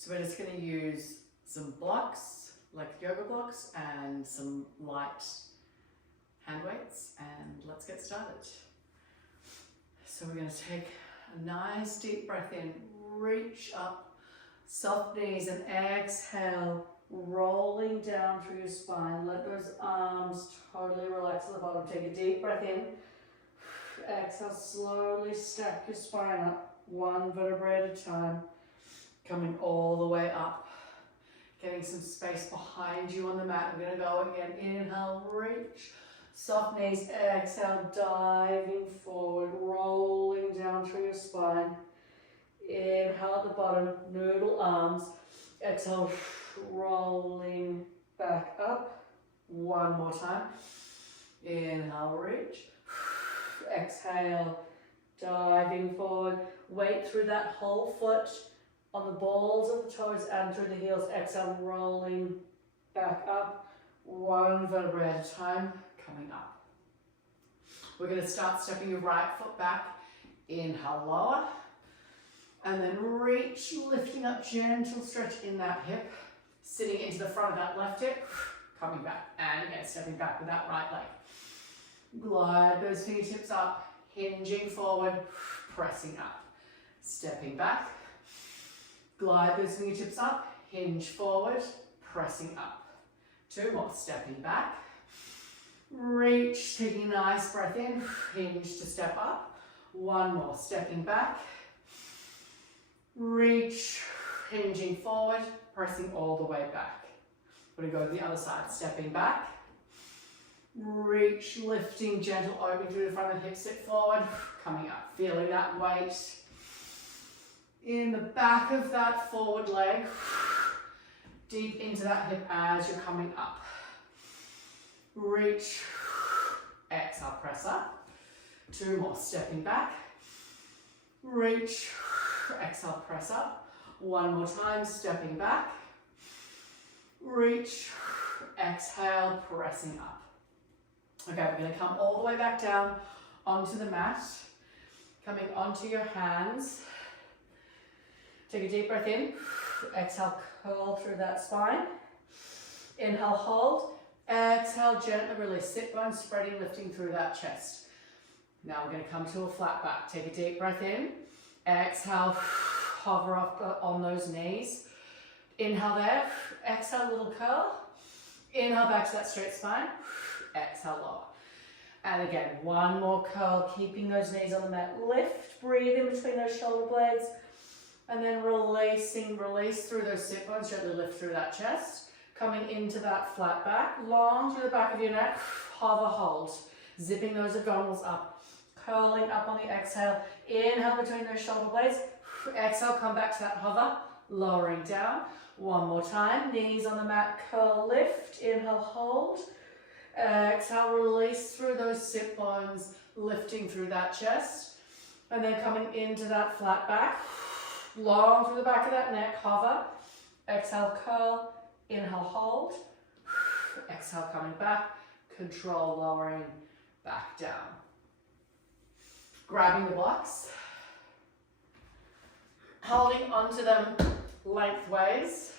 So we're just going to use some blocks, like yoga blocks, and some light hand weights, and let's get started. So we're going to take a nice deep breath in, reach up, soft knees, and exhale, rolling down through your spine. Let those arms totally relax at the bottom. Take a deep breath in, exhale, slowly stack your spine up, one vertebrae at a time, coming all the way up. Getting some space behind you on the mat. We're going to go again. Inhale, reach. Soft knees, exhale, diving forward, rolling down through your spine. Inhale at the bottom, noodle arms. Exhale, rolling back up. One more time. Inhale, reach. Exhale, diving forward. Weight through that whole foot on the balls of the toes and through the heels. Exhale, rolling back up. One vertebrae at a time, coming up. We're going to start stepping your right foot back. Inhale, lower. And then reach, lifting up, gentle stretch in that hip. Sitting into the front of that left hip. Coming back. And again, stepping back with that right leg. Glide those fingertips up. Hinging forward. Pressing up. Stepping back. Glide those fingertips up. Hinge forward. Pressing up. Two more. Stepping back. Reach, taking a nice breath in, hinge to step up. One more, stepping back. Reach, hinging forward, pressing all the way back. We're going to go to the other side, stepping back. Reach, lifting, gentle opening through the front of the hips, sit forward, coming up. Feeling that weight in the back of that forward leg, deep into that hip as you're coming up. Reach, exhale, press up. Two more, stepping back. Reach, exhale, press up. One more time, stepping back. Reach, exhale, pressing up. Okay, we're going to come all the way back down onto the mat. Coming onto your hands. Take a deep breath in. Exhale, curl through that spine. Inhale, hold. Exhale, gently release. Sit bones spreading, lifting through that chest. Now we're going to come to a flat back. Take a deep breath in. Exhale, hover up on those knees. Inhale there. Exhale, little curl. Inhale back to that straight spine. Exhale, lower. And again, one more curl, keeping those knees on the mat. Lift, breathe in between those shoulder blades. And then releasing, release through those sit bones. Gently lift through that chest. Coming into that flat back, long through the back of your neck, hover, hold. Zipping those abdominals up, curling up on the exhale. Inhale between those shoulder blades. Exhale, come back to that hover, lowering down. One more time, knees on the mat, curl, lift. Inhale, hold. Exhale, release through those sit bones, lifting through that chest. And then coming into that flat back, long through the back of that neck, hover. Exhale, curl. Inhale, hold. Exhale, coming back. Control, lowering back down. Grabbing the blocks. Holding onto them lengthways.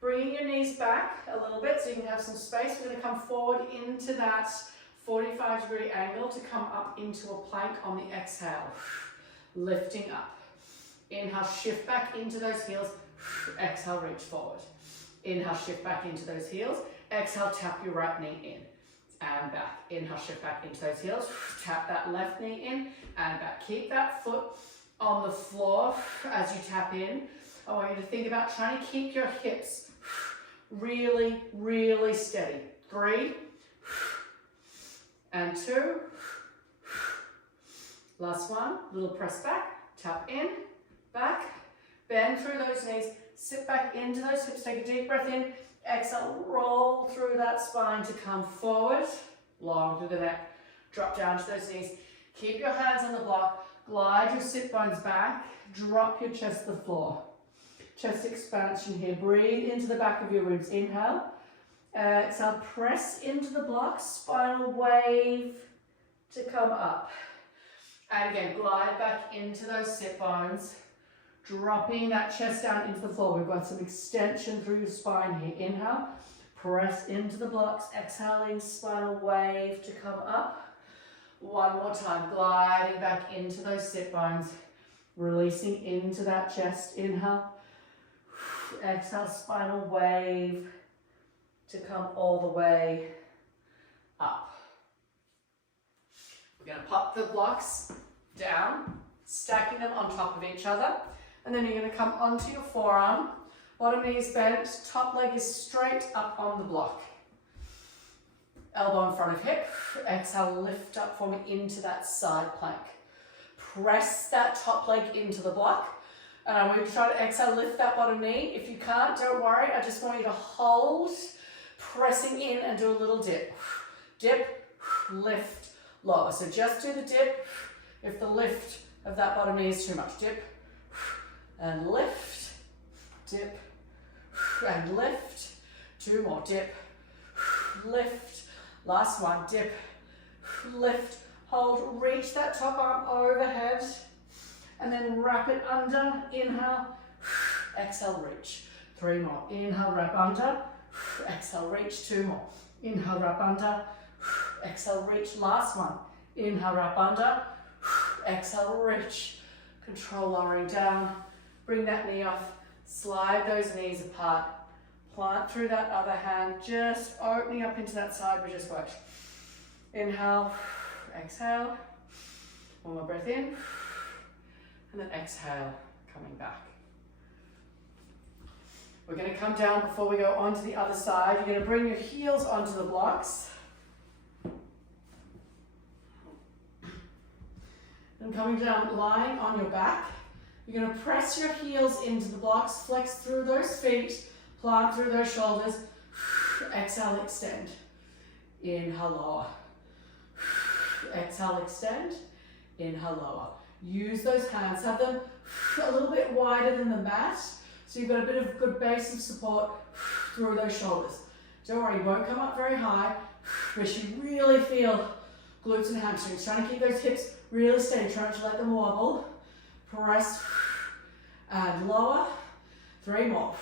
Bringing your knees back a little bit so you can have some space. We're going to come forward into that 45-degree angle to come up into a plank on the exhale. Lifting up. Inhale, shift back into those heels. Exhale, reach forward. Inhale, shift back into those heels. Exhale, tap your right knee in and back. Inhale, shift back into those heels. Tap that left knee in and back. Keep that foot on the floor as you tap in. I want you to think about trying to keep your hips really, really steady. 3 and 2. Last one. Little press back. Tap in, back. Bend through those knees. Sit back into those hips, take a deep breath in, exhale, roll through that spine to come forward, long through the neck, drop down to those knees. Keep your hands on the block, glide your sit bones back, drop your chest to the floor. Chest expansion here, breathe into the back of your ribs, inhale, exhale, press into the block, spinal wave to come up. And again, glide back into those sit bones, Dropping that chest down into the floor. We've got some extension through your spine here. Inhale, press into the blocks. Exhaling, spinal wave to come up. One more time, gliding back into those sit bones. Releasing into that chest. Inhale. Exhale, spinal wave to come all the way up. We're going to pop the blocks down, stacking them on top of each other. And then you're going to come onto your forearm. Bottom knee is bent, top leg is straight up on the block. Elbow in front of hip. Exhale, lift up for me into that side plank. Press that top leg into the block. And I'm going to try to exhale, lift that bottom knee. If you can't, don't worry. I just want you to hold, pressing in and do a little dip. Dip, lift, lower. So just do the dip. If the lift of that bottom knee is too much, dip and lift, dip and lift. Two more, dip, lift. Last one, dip, lift, hold, reach that top arm overhead, and then wrap it under. Inhale, exhale, reach. Three more. Inhale, wrap under, exhale, reach. Two more. Inhale, wrap under, exhale, reach. Last one. Inhale, wrap under, exhale, reach. Control lowering down. Bring that knee off. Slide those knees apart. Plant through that other hand, just opening up into that side we just worked. Inhale, exhale. One more breath in. And then exhale, coming back. We're going to come down before we go onto the other side. You're going to bring your heels onto the blocks. And coming down, lying on your back. You're going to press your heels into the blocks, flex through those feet, plant through those shoulders. Exhale, extend. Inhale, lower. Exhale, extend. Inhale, lower. Use those hands. Have them a little bit wider than the mat, so you've got a bit of good base of support through those shoulders. Don't worry, you won't come up very high, but you really feel glutes and hamstrings. Trying to keep those hips really steady, trying to let them wobble. Press and lower. Three more.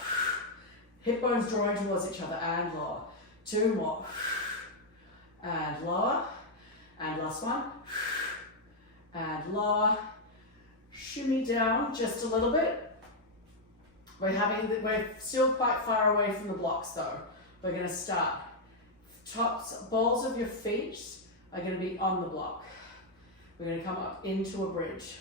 Hip bones drawing towards each other and lower. Two more. And lower. And last one. And lower. Shimmy down just a little bit. We're still quite far away from the blocks though. We're going to start. Balls of your feet are going to be on the block. We're going to come up into a bridge.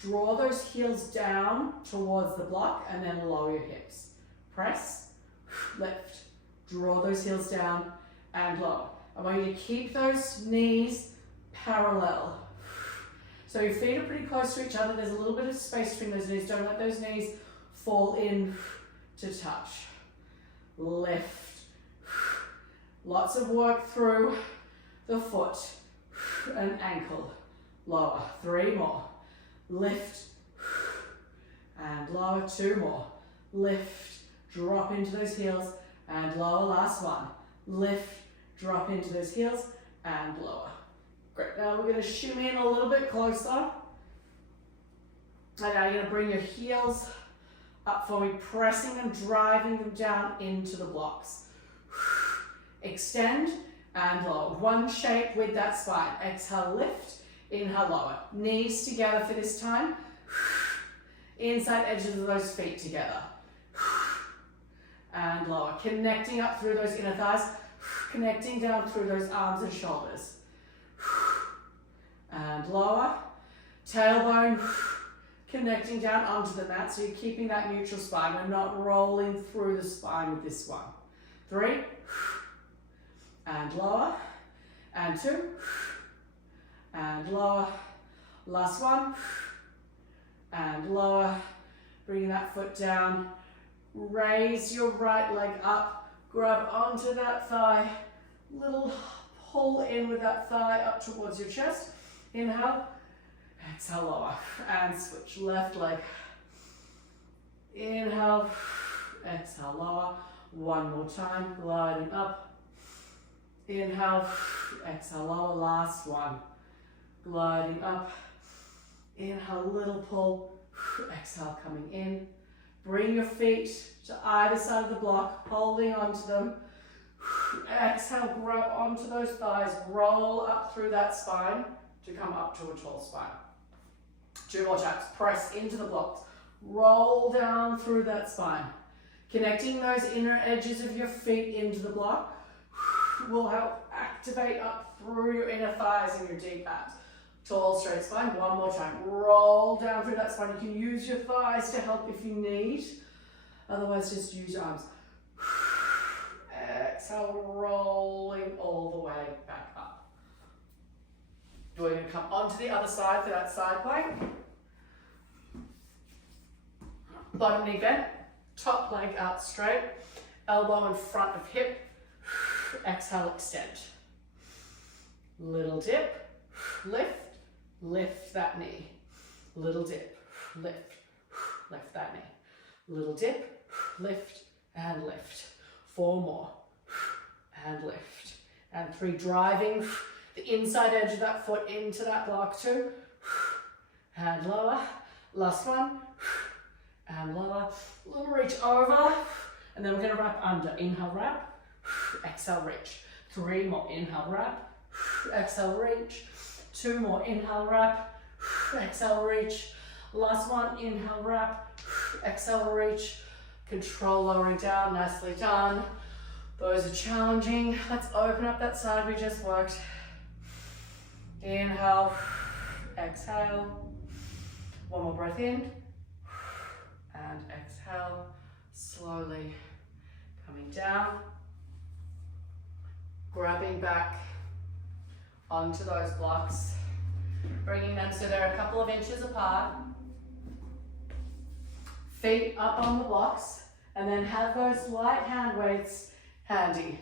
Draw those heels down towards the block and then lower your hips. Press, lift, draw those heels down and lower. I want you to keep those knees parallel. So your feet are pretty close to each other. There's a little bit of space between those knees. Don't let those knees fall in to touch. Lift. Lots of work through the foot and ankle. Lower. Three more. Lift and lower. Two more. Lift, drop into those heels and lower. Last one. Lift, drop into those heels and lower. Great. Now we're going to shimmy in a little bit closer. And now you're going to bring your heels up for me, pressing them, driving them down into the blocks. Extend and lower. One shape with that spine. Exhale, lift. Inhale, lower. Knees together for this time. Inside edges of those feet together. And lower. Connecting up through those inner thighs. Connecting down through those arms and shoulders. And lower. Tailbone connecting down onto the mat. So you're keeping that neutral spine. We're not rolling through the spine with this one. Three. And lower. And two. And lower. Last one. And lower. Bringing that foot down. Raise your right leg up. Grab onto that thigh. Little pull in with that thigh up towards your chest. Inhale. Exhale, lower. And switch. Left leg. Inhale. Exhale, lower. One more time. Gliding up. Inhale. Exhale, lower. Last one. Gliding up. Inhale, little pull. Exhale, coming in. Bring your feet to either side of the block, holding onto them. Exhale, grab onto those thighs, roll up through that spine to come up to a tall spine. 2 more taps. Press into the blocks. Roll down through that spine. Connecting those inner edges of your feet into the block will help activate up through your inner thighs and your deep abs. Tall, straight spine. 1 more time. Roll down through that spine. You can use your thighs to help if you need. Otherwise, just use your arms. Exhale, rolling all the way back up. We're going to come onto the other side for that side plank. Bottom knee bent, top leg out straight, elbow in front of hip. Exhale, extend. Little dip, lift, lift that knee. Little dip, lift, lift that knee. Little dip, lift, and lift. 4 more, and lift. And 3, driving the inside edge of that foot into that block. 2, and lower. Last one, and lower. Little reach over, and then we're going to wrap under. Inhale, wrap. Exhale, reach. 3 more. Inhale, wrap. Exhale, reach. 2 more. Inhale, wrap. Exhale, reach. Last one. Inhale, wrap. Exhale, reach. Control lowering down. Nicely done. Those are challenging. Let's open up that side we just worked. Inhale. Exhale. 1 more breath in. And exhale. Slowly coming down. Grabbing back onto those blocks. Bringing them so they're a couple of inches apart. Feet up on the blocks. And then have those light hand weights handy.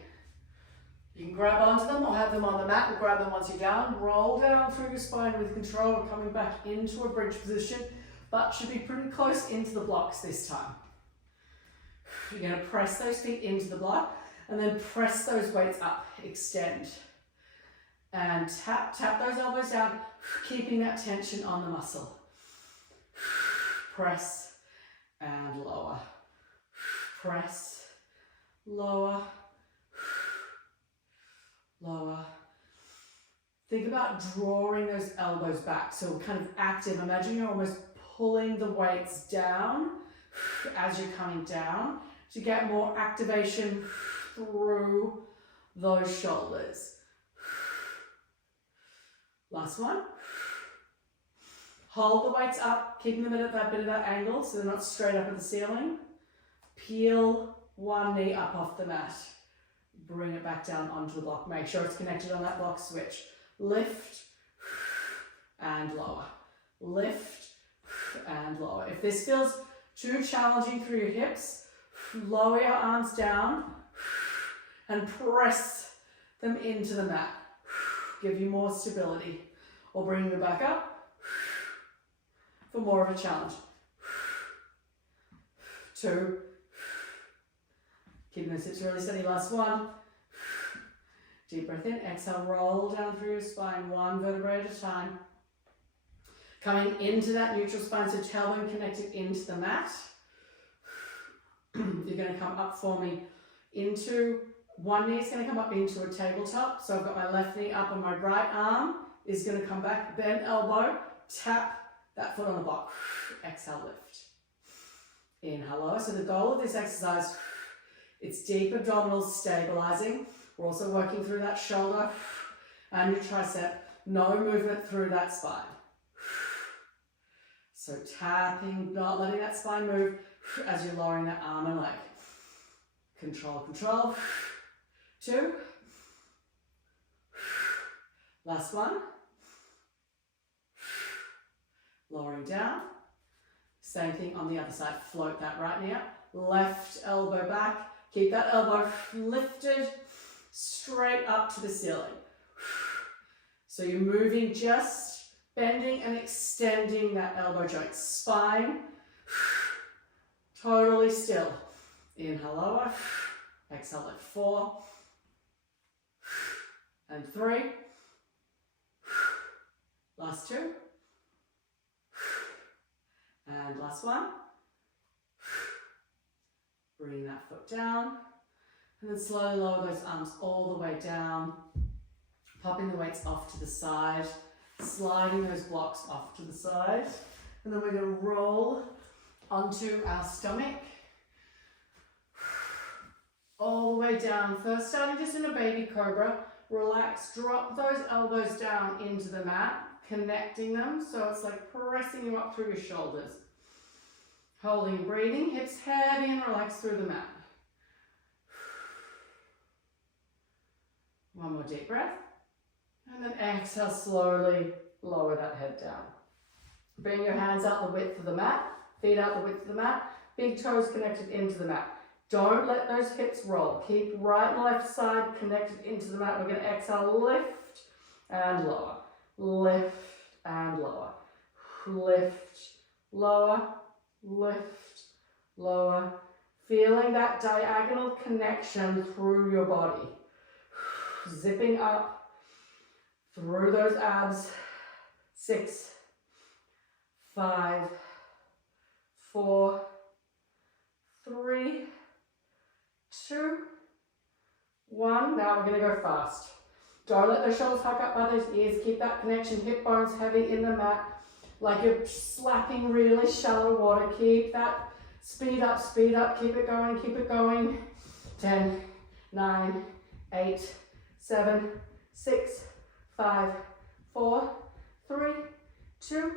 You can grab onto them or have them on the mat and grab them once you're down. Roll down through your spine with control. We're coming back into a bridge position, but should be pretty close into the blocks this time. You're going to press those feet into the block and then press those weights up. Extend. And tap those elbows down, keeping that tension on the muscle. Press and lower. Press, lower, lower. Think about drawing those elbows back. So kind of active. Imagine you're almost pulling the weights down as you're coming down to get more activation through those shoulders. Last one. Hold the weights up, keeping them at that bit of that angle so they're not straight up at the ceiling. Peel 1 knee up off the mat. Bring it back down onto the block. Make sure it's connected on that block switch. Lift and lower. Lift and lower. If this feels too challenging through your hips, lower your arms down and press them into the mat. Give you more stability. Or bring them back up for more of a challenge. 2. Keeping those hips really steady. Last one. Deep breath in. Exhale. Roll down through your spine. 1 vertebrae at a time. Coming into that neutral spine. So tailbone connected into the mat. You're going to come up for me into, 1 knee is going to come up into a tabletop. So I've got my left knee up and my right arm is going to come back. Bend elbow. Tap that foot on the block. Exhale, lift. Inhale, lower. So the goal of this exercise, it's deep abdominals stabilizing. We're also working through that shoulder and your tricep. No movement through that spine. So tapping, not letting that spine move as you're lowering that arm and leg. Control, control. 2. Last one. Lowering down. Same thing on the other side. Float that right knee up. Left elbow back. Keep that elbow lifted straight up to the ceiling. So you're moving, just bending and extending that elbow joint. Spine totally still. Inhale, lower. Exhale, lift. 4 and 3. Last 2. And last one. Bring that foot down. And then slowly lower those arms all the way down. Popping the weights off to the side. Sliding those blocks off to the side. And then we're going to roll onto our stomach. All the way down. First starting just in a baby cobra. Relax, drop those elbows down into the mat, connecting them so it's like pressing you up through your shoulders. Holding, breathing, hips heavy and relaxed through the mat. One more deep breath. And then exhale, slowly lower that head down. Bring your hands out the width of the mat, feet out the width of the mat, big toes connected into the mat. Don't let those hips roll. Keep right and left side connected into the mat. We're going to exhale, lift and lower. Lift and lower. Lift, lower, lift, lower. Feeling that diagonal connection through your body. Zipping up through those abs. 6, 5, 4, 3, 2, 1. Now we're going to go fast. Don't let those shoulders hug up by those ears. Keep that connection, hip bones heavy in the mat. Like you're slapping really shallow water. Keep that speed up, keep it going, keep it going. 10, 9, 8, 7, 6, 5, 4, 3, 2,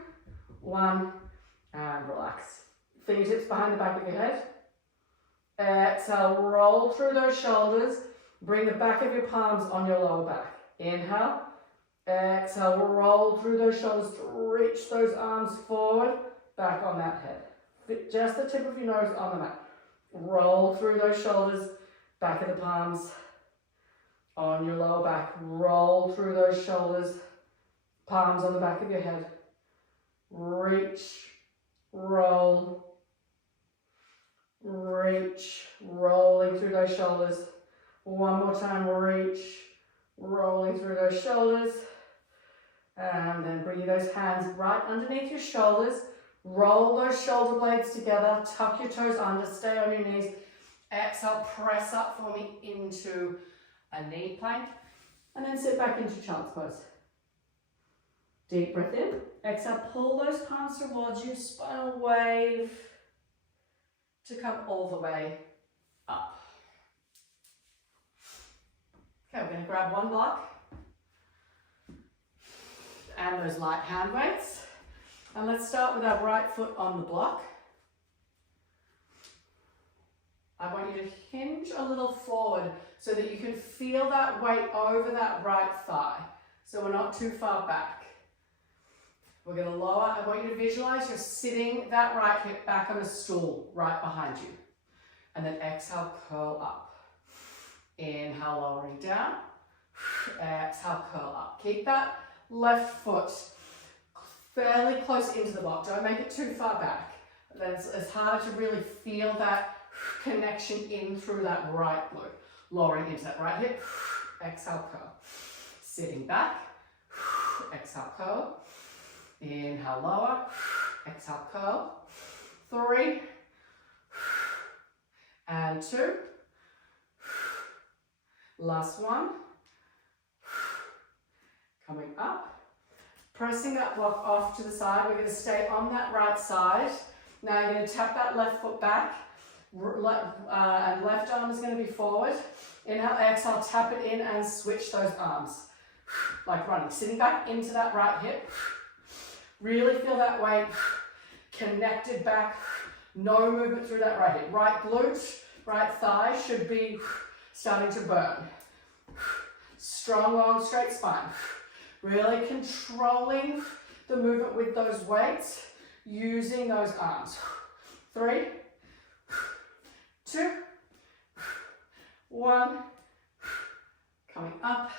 1. And relax. Fingertips behind the back of your head. Exhale, roll through those shoulders. Bring the back of your palms on your lower back. Inhale. Exhale, roll through those shoulders to reach those arms forward. Back on that head. Just the tip of your nose on the mat. Roll through those shoulders. Back of the palms on your lower back. Roll through those shoulders. Palms on the back of your head. Reach. Roll. Reach, rolling through those shoulders. One more time, reach, rolling through those shoulders. And then bring those hands right underneath your shoulders. Roll those shoulder blades together. Tuck your toes under, stay on your knees. Exhale, press up for me into a knee plank. And then sit back into child's pose. Deep breath in. Exhale, pull those palms towards you, spinal wave. To come all the way up. Okay, we're going to grab one block and those light hand weights. And let's start with our right foot on the block. I want you to hinge a little forward so that you can feel that weight over that right thigh. So we're not too far back. We're going to lower. I want you to visualize you're sitting that right hip back on a stool right behind you. And then exhale, curl up. Inhale, lowering down. Exhale, curl up. Keep that left foot fairly close into the block. Don't make it too far back. Then it's harder to really feel that connection in through that right glute. Lowering into that right hip. Exhale, curl. Sitting back. Exhale, curl. Inhale, lower. Exhale, curl. 3. And 2. Last one. Coming up. Pressing that block off to the side. We're going to stay on that right side. Now you're going to tap that left foot back. And left arm is going to be forward. Inhale, exhale, tap it in and switch those arms. Like running. Sitting back into that right hip. Really feel that weight connected back. No movement through that right hip. Right glute, right thigh should be starting to burn. Strong, long, straight spine. Really controlling the movement with those weights, using those arms. 3, 2, 1. Coming up.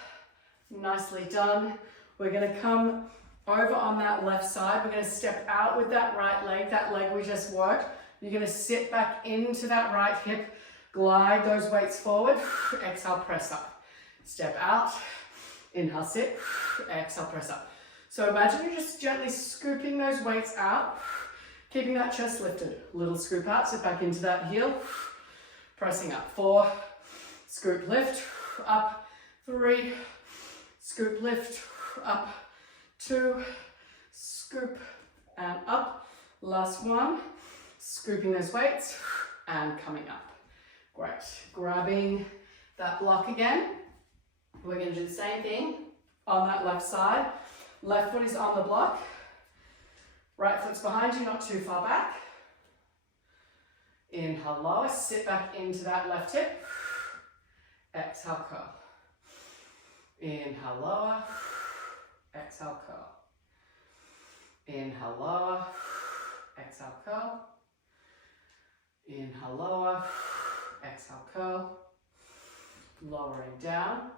Nicely done. We're going to come over on that left side. We're going to step out with that right leg, that leg we just worked. You're going to sit back into that right hip, glide those weights forward. Exhale, press up. Step out. Inhale, sit. Exhale, press up. So imagine you're just gently scooping those weights out, Keeping that chest lifted. Little scoop out, sit back into that heel. Pressing up. 4, scoop, lift, up. 3, scoop, lift, up. 2, scoop, and up. Last one. Scooping those weights and coming up. Great. Grabbing that block again. We're going to do the same thing on that left side. Left foot is on the block. Right foot's behind you, not too far back. Inhale, lower, sit back into that left hip. Exhale, curl. Inhale, lower. Exhale, curl. Inhale, lower. Exhale, curl. Inhale, lower. Exhale, curl. Lowering down.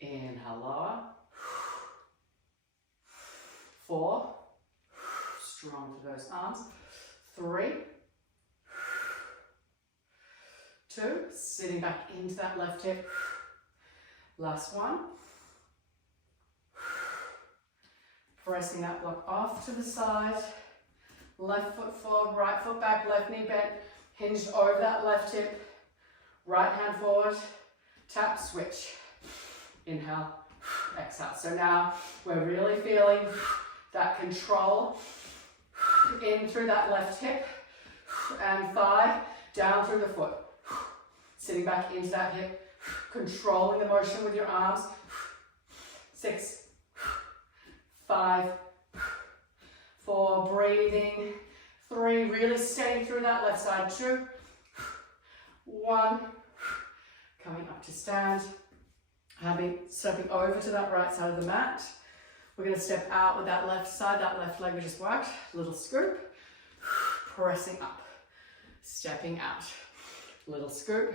Inhale, lower. 4, strong to those arms. 3, 2, sitting back into that left hip. Last one. Pressing that block off to the side. Left foot forward, right foot back, left knee bent, hinged over that left hip. Right hand forward, tap, switch. Inhale, exhale. So now we're really feeling that control in through that left hip and thigh, down through the foot. Sitting back into that hip, controlling the motion with your arms. 6, 5, 4, breathing. 3, really staying through that left side. 2, 1, coming up to stand. Stepping over to that right side of the mat. We're going to step out with that left side, that left leg we just worked. Little scoop, pressing up, stepping out. Little scoop,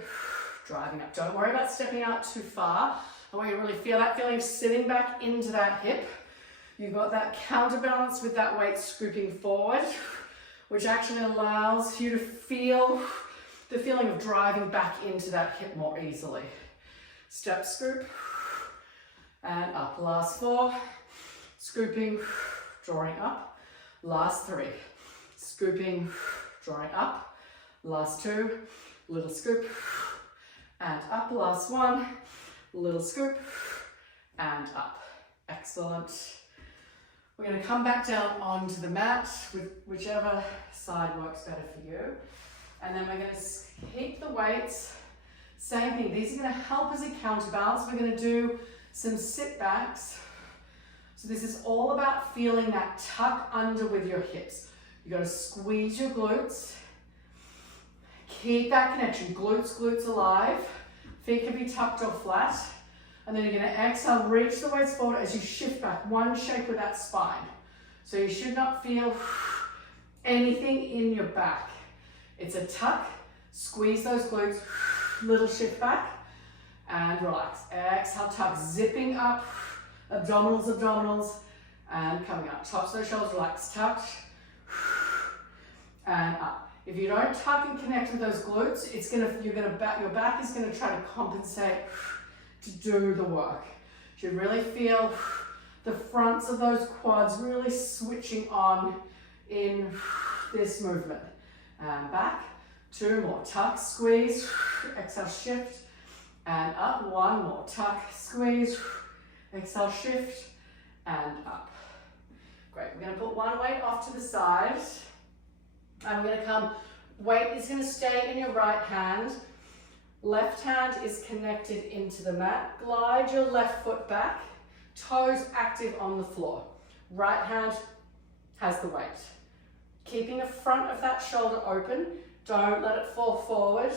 driving up. Don't worry about stepping out too far. I want you to really feel that feeling of sitting back into that hip. You've got that counterbalance with that weight scooping forward, which actually allows you to feel the feeling of driving back into that hip more easily. Step, scoop, and up. Last 4, scooping, drawing up. Last 3, scooping, drawing up. Last 2, little scoop, and up. Last 1, little scoop, and up. Excellent. We're going to come back down onto the mat with whichever side works better for you. And then we're going to keep the weights. Same thing, these are going to help as a counterbalance. We're going to do some sit backs. So this is all about feeling that tuck under with your hips. You've got to squeeze your glutes. Keep that connection, glutes alive. Feet can be tucked or flat. And then you're going to exhale, reach the weights forward as you shift back. One shape with that spine. So you should not feel anything in your back. It's a tuck, squeeze those glutes. Little shift back and relax. Exhale, tuck, zipping up, abdominals, and coming up. Tops of the shoulders, relax, tucked, and up. If you don't tuck and connect with those glutes, your back is gonna try to compensate to do the work. You should really feel the fronts of those quads really switching on in this movement. And back. 2 more, tuck, squeeze, exhale, shift, and up. 1 more, tuck, squeeze, exhale, shift, and up. Great, we're going to put one weight off to the side, and we're going to come, weight is going to stay in your right hand, left hand is connected into the mat, glide your left foot back, toes active on the floor, right hand has the weight. Keeping the front of that shoulder open, don't let it fall forward.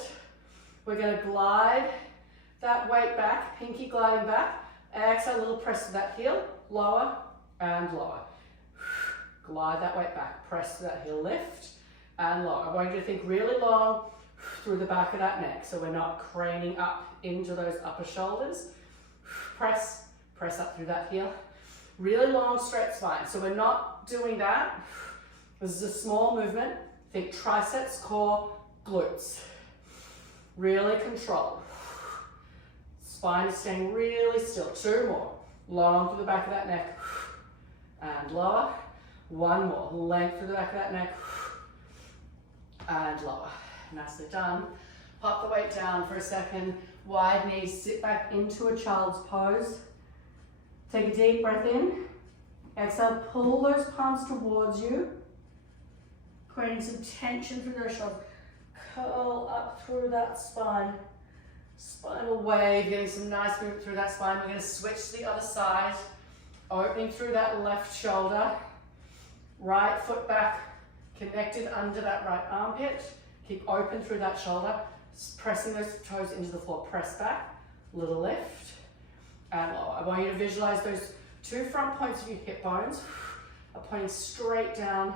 We're going to glide that weight back, pinky gliding back. Exhale, a little press to that heel, lower and lower. Glide that weight back, press to that heel, lift and lower. I want you to think really long through the back of that neck, so we're not craning up into those upper shoulders. Press up through that heel. Really long, straight spine. So we're not doing that. This is a small movement. Think triceps, core, glutes. Really control. Spine is staying really still. 2 more. Long through the back of that neck. And lower. One more, length through the back of that neck, and lower. Nicely done. Pop the weight down for a second, wide knees, sit back into a child's pose. Take a deep breath in, exhale, pull those palms towards you, creating some tension through those shoulders. Curl up through that spine. Spinal wave, getting some nice movement through that spine. We're going to switch to the other side, opening through that left shoulder, right foot back, connected under that right armpit. Keep open through that shoulder, pressing those toes into the floor. Press back, little lift, and lower. I want you to visualize those two front points of your hip bones are pointing straight down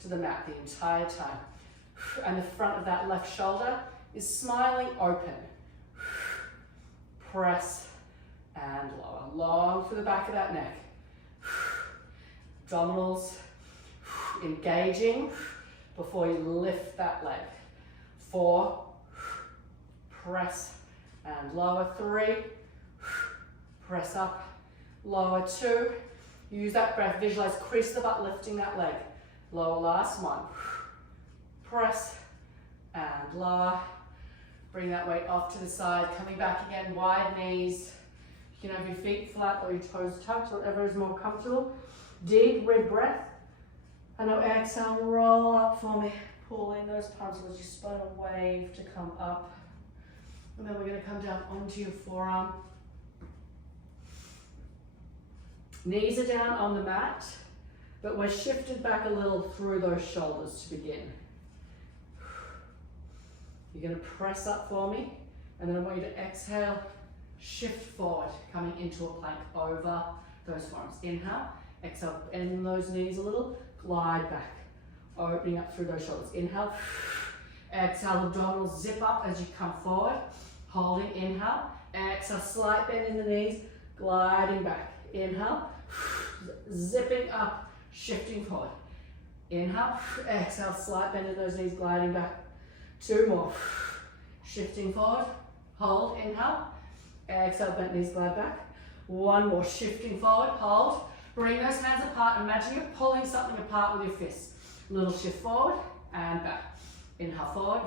to the mat the entire time. And the front of that left shoulder is smiling open. Press and lower. Long through the back of that neck. Abdominals engaging before you lift that leg. 4, press and lower. 3, press up, lower. 2, use that breath, visualize, crease the butt, lifting that leg. Lower, last 1. Press and lower. Bring that weight off to the side, coming back again, wide knees. You can have your feet flat or your toes tucked, whatever is more comfortable. Deep red breath. And now exhale, roll up for me. Pulling those palms towards your spinal wave to come up. And then we're going to come down onto your forearm. Knees are down on the mat, but we're shifted back a little through those shoulders to begin. You're going to press up for me, and then I want you to exhale, shift forward, coming into a plank over those forearms. Inhale, exhale, bend those knees a little, glide back, opening up through those shoulders. Inhale, exhale, abdominals zip up as you come forward, holding, inhale, exhale, slight bend in the knees, gliding back. Inhale, zipping up, shifting forward. Inhale, exhale, slight bend in those knees, gliding back. 2 more. Shifting forward. Hold. Inhale. Exhale, bent knees, glide back. 1 more. Shifting forward. Hold. Bring those hands apart. Imagine you're pulling something apart with your fists. Little shift forward and back. Inhale forward.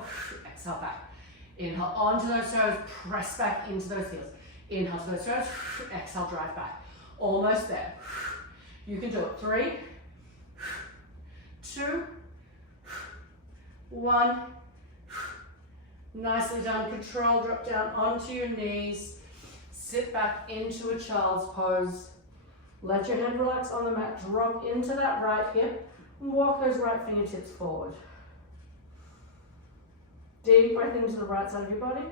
Exhale back. Inhale onto those toes. Press back into those heels. Inhale to those toes. Exhale, drive back. Almost there. You can do it. 3, 2, 1. Nicely done. Control, drop down onto your knees. Sit back into a child's pose. Let your head relax on the mat. Drop into that right hip and walk those right fingertips forward. Deep breath into the right side of your body.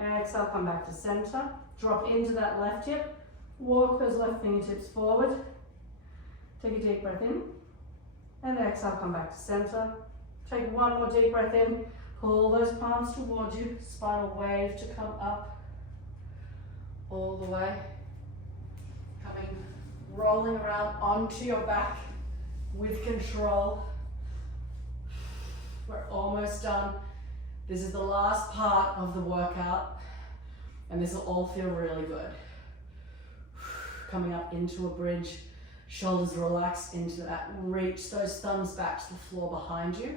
Exhale, come back to center. Drop into that left hip. Walk those left fingertips forward. Take a deep breath in. And exhale, come back to center. Take 1 more deep breath in. Pull those palms towards you, spinal wave to come up, all the way, rolling around onto your back with control. We're almost done. This is the last part of the workout, and this will all feel really good. Coming up into a bridge, shoulders relaxed into that, reach those thumbs back to the floor behind you,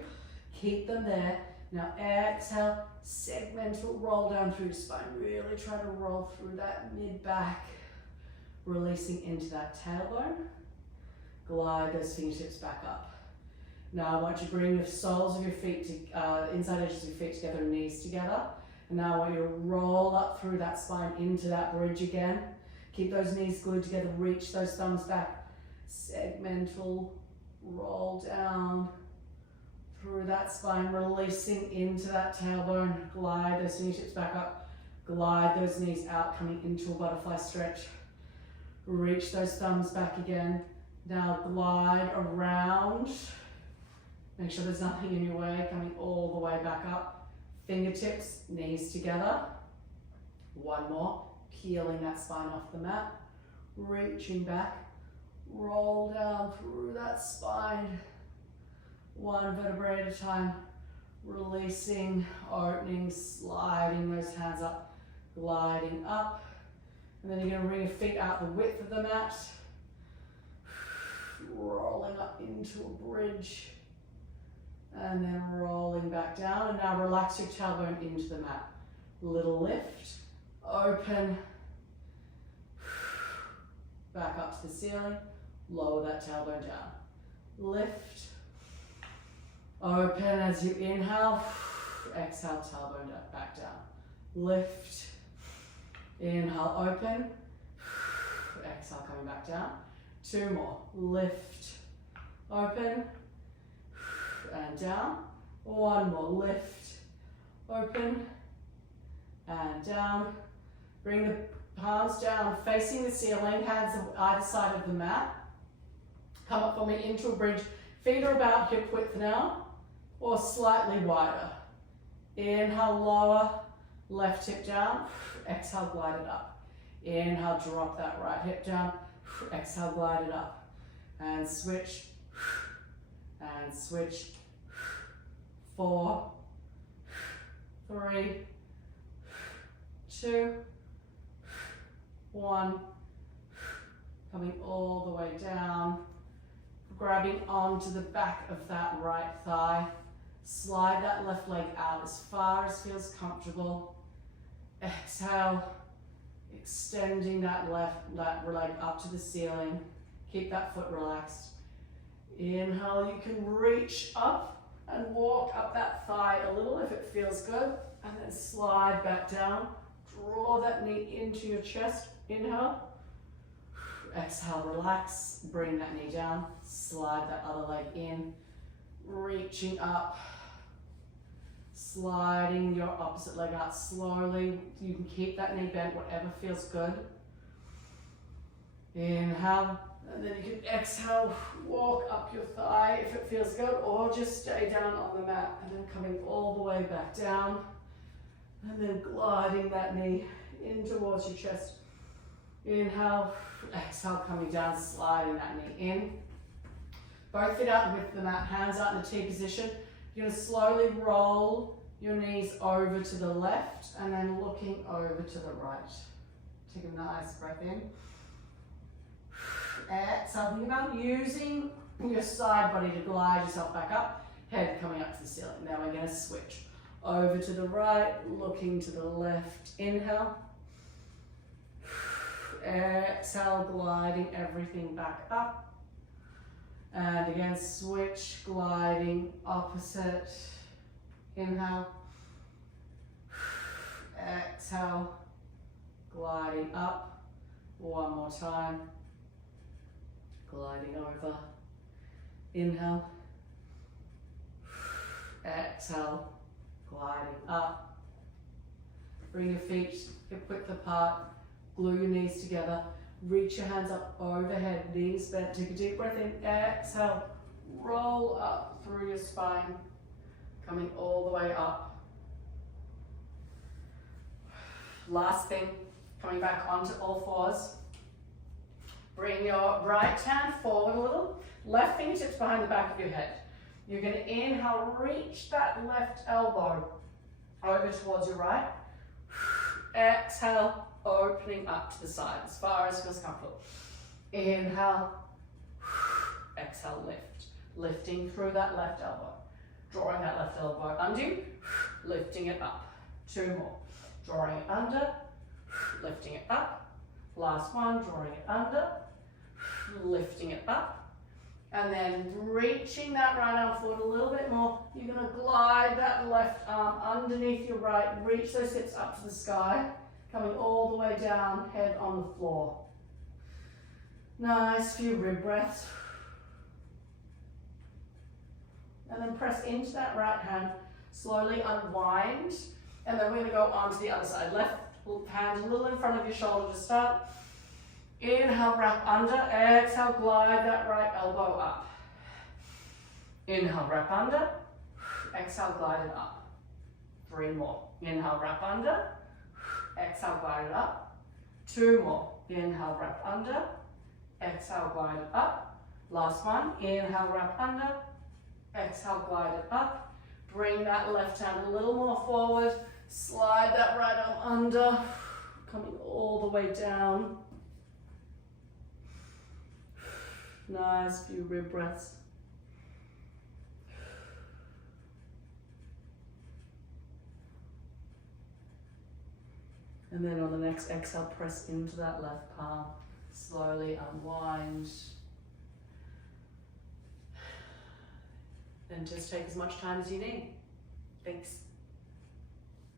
keep them there. Now exhale, segmental roll down through your spine. Really try to roll through that mid-back, releasing into that tailbone. Glide those fingertips back up. Now I want you to bring the soles of your feet, inside edges of your feet together, knees together. And now I want you to roll up through that spine into that bridge again. Keep those knees glued together, reach those thumbs back. Segmental roll down through that spine, releasing into that tailbone. Glide those fingertips back up. Glide those knees out, coming into a butterfly stretch. Reach those thumbs back again. Now glide around. Make sure there's nothing in your way, coming all the way back up. Fingertips, knees together. 1 more, peeling that spine off the mat. Reaching back. Roll down through that spine. 1 vertebrae at a time. Releasing, opening, sliding those hands up, gliding up. And then you're going to bring your feet out the width of the mat. rolling up into a bridge, and then rolling back down. And now relax your tailbone into the mat. Little lift, open, back up to the ceiling, lower that tailbone down. Lift, open as you inhale, exhale, tailbone back down. Lift, inhale, open, exhale, coming back down. 2 more. Lift, open, and down. 1 more. Lift, open, and down. Bring the palms down, facing the ceiling, hands on either side of the mat. Come up for me into a bridge. Feet are about hip width now, or slightly wider. Inhale, lower, left hip down. Exhale, glide it up. Inhale, drop that right hip down. Exhale, glide it up. And switch. And switch. 4, 3, 2, 1. Coming all the way down. Grabbing onto the back of that right thigh. Slide that left leg out as far as feels comfortable. Exhale, extending that left leg up to the ceiling. Keep that foot relaxed. Inhale, you can reach up and walk up that thigh a little if it feels good. And then slide back down. Draw that knee into your chest. Inhale. Exhale, relax. Bring that knee down. Slide that other leg in. Reaching up. Sliding your opposite leg out slowly. You can keep that knee bent, whatever feels good. Inhale, and then you can exhale, walk up your thigh if it feels good, or just stay down on the mat, and then coming all the way back down, and then gliding that knee in towards your chest. Inhale, exhale, coming down, sliding that knee in. Both feet out with the mat, hands out in the T position. You're going to slowly roll your knees over to the left and then looking over to the right. Take a nice breath in. Exhale, think about using your side body to glide yourself back up. Head coming up to the ceiling. Now we're going to switch over to the right, looking to the left. Inhale. Exhale, gliding everything back up. And again, switch, gliding opposite. Inhale. Exhale, gliding up. 1 more time. Gliding over. Inhale. Exhale, gliding up. Bring your feet hip width apart. Glue your knees together. Reach your hands up overhead, knees bent. Take a deep breath in. Exhale, roll up through your spine. Coming all the way up. Last thing, coming back onto all fours. Bring your right hand forward a little. Left fingertips behind the back of your head. You're going to inhale, reach that left elbow over towards your right. Exhale, opening up to the side as far as feels comfortable. Inhale, exhale, lift. Lifting through that left elbow. Drawing that left elbow under, lifting it up. 2 more. Drawing it under, lifting it up. Last one, drawing it under, lifting it up. And then reaching that right arm forward a little bit more. You're going to glide that left arm underneath your right. Reach those hips up to the sky. Coming all the way down, head on the floor. Nice few rib breaths. And then press into that right hand. Slowly unwind. And then we're going to go on to the other side. Left hand a little in front of your shoulder to start. Inhale, wrap under. Exhale, glide that right elbow up. Inhale, wrap under. Exhale, glide it up. 3 more. Inhale, wrap under. Exhale, glide it up. 2 more. Inhale, wrap under. Exhale, glide it up. Last one. Inhale, wrap under. Exhale, glide it up. Bring that left hand a little more forward. Slide that right arm under. Coming all the way down. Nice few rib breaths. And then on the next exhale, press into that left palm. Slowly unwind. And just take as much time as you need. Thanks.